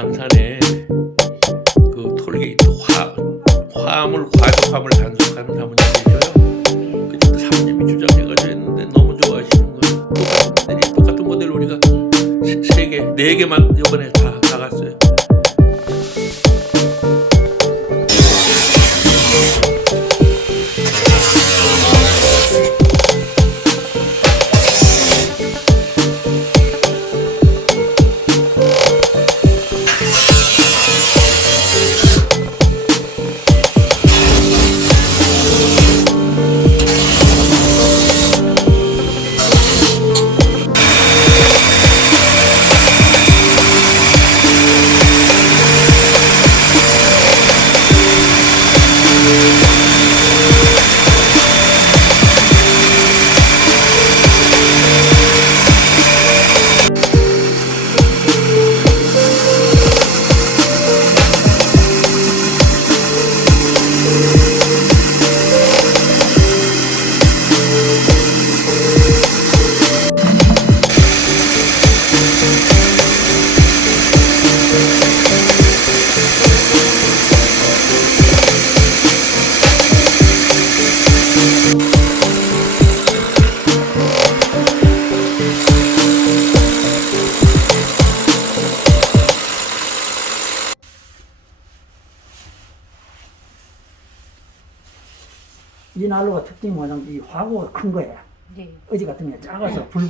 양산에 그 톨게이트 화물 과적함을 단속하는 사모님이셔요. 그때 사모님이 주장해가지고 했는데 너무 좋아하시는 거예요. 똑같은 모델 우리가 3개, 4개만 이번에 다 나갔어요. 이 난로가 특징이 뭐냐면 이 화구가 큰 거야. 네. 어제 같은 게 작아서 불